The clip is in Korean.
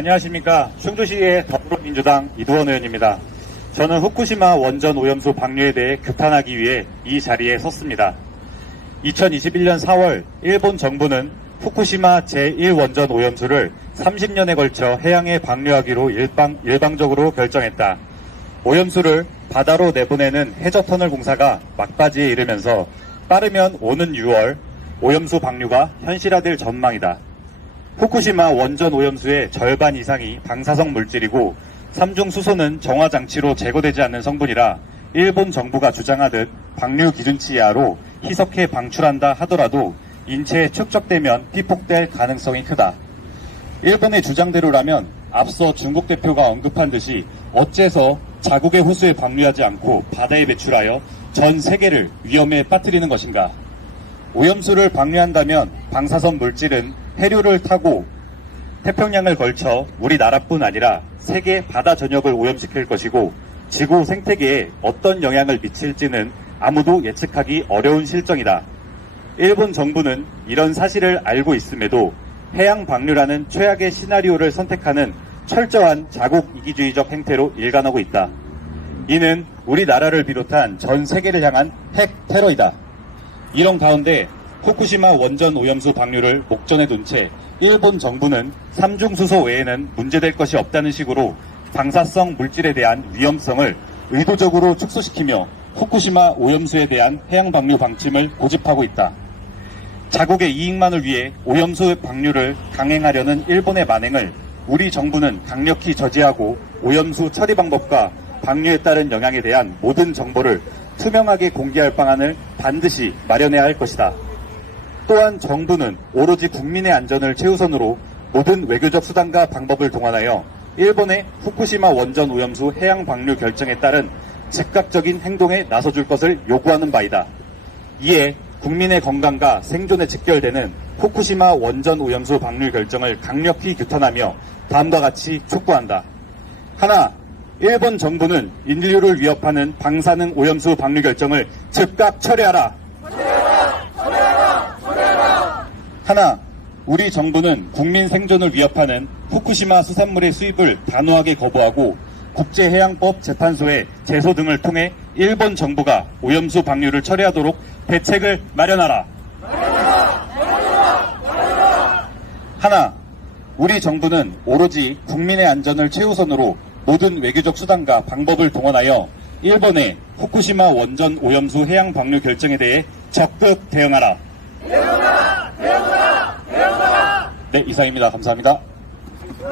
안녕하십니까. 충주시의 더불어민주당 이두원 의원입니다. 저는 후쿠시마 원전 오염수 방류에 대해 규탄하기 위해 이 자리에 섰습니다. 2021년 4월 일본 정부는 후쿠시마 제1원전 오염수를 30년에 걸쳐 해양에 방류하기로 일방적으로 결정했다. 오염수를 바다로 내보내는 해저터널 공사가 막바지에 이르면서 빠르면 오는 6월 오염수 방류가 현실화될 전망이다. 후쿠시마 원전 오염수의 절반 이상이 방사성 물질이고 삼중 수소는 정화 장치로 제거되지 않는 성분이라 일본 정부가 주장하듯 방류 기준치 이하로 희석해 방출한다 하더라도 인체에 축적되면 피폭될 가능성이 크다. 일본의 주장대로라면 앞서 중국 대표가 언급한 듯이 어째서 자국의 호수에 방류하지 않고 바다에 배출하여 전 세계를 위험에 빠뜨리는 것인가? 오염수를 방류한다면 방사선 물질은 해류를 타고 태평양을 걸쳐 우리나라뿐 아니라 세계 바다 전역을 오염시킬 것이고 지구 생태계에 어떤 영향을 미칠지는 아무도 예측하기 어려운 실정이다. 일본 정부는 이런 사실을 알고 있음에도 해양 방류라는 최악의 시나리오를 선택하는 철저한 자국 이기주의적 행태로 일관하고 있다. 이는 우리나라를 비롯한 전 세계를 향한 핵 테러이다. 이런 가운데 후쿠시마 원전 오염수 방류를 목전에 둔 채 일본 정부는 삼중수소 외에는 문제될 것이 없다는 식으로 방사성 물질에 대한 위험성을 의도적으로 축소시키며 후쿠시마 오염수에 대한 해양 방류 방침을 고집하고 있다. 자국의 이익만을 위해 오염수 방류를 강행하려는 일본의 만행을 우리 정부는 강력히 저지하고 오염수 처리 방법과 방류에 따른 영향에 대한 모든 정보를 투명하게 공개할 방안을 반드시 마련해야 할 것이다. 또한 정부는 오로지 국민의 안전을 최우선으로 모든 외교적 수단과 방법을 동원하여 일본의 후쿠시마 원전 오염수 해양 방류 결정에 따른 즉각적인 행동에 나서줄 것을 요구하는 바이다. 이에 국민의 건강과 생존에 직결되는 후쿠시마 원전 오염수 방류 결정을 강력히 규탄하며 다음과 같이 촉구한다. 하나, 일본 정부는 인류를 위협하는 방사능 오염수 방류 결정을 즉각 철회하라. 하나, 우리 정부는 국민 생존을 위협하는 후쿠시마 수산물의 수입을 단호하게 거부하고 국제해양법 재판소의 제소 등을 통해 일본 정부가 오염수 방류를 철회하도록 대책을 마련하라. 하나, 우리 정부는 오로지 국민의 안전을 최우선으로 모든 외교적 수단과 방법을 동원하여 일본의 후쿠시마 원전 오염수 해양 방류 결정에 대해 적극 대응하라. 네, 이상입니다. 감사합니다.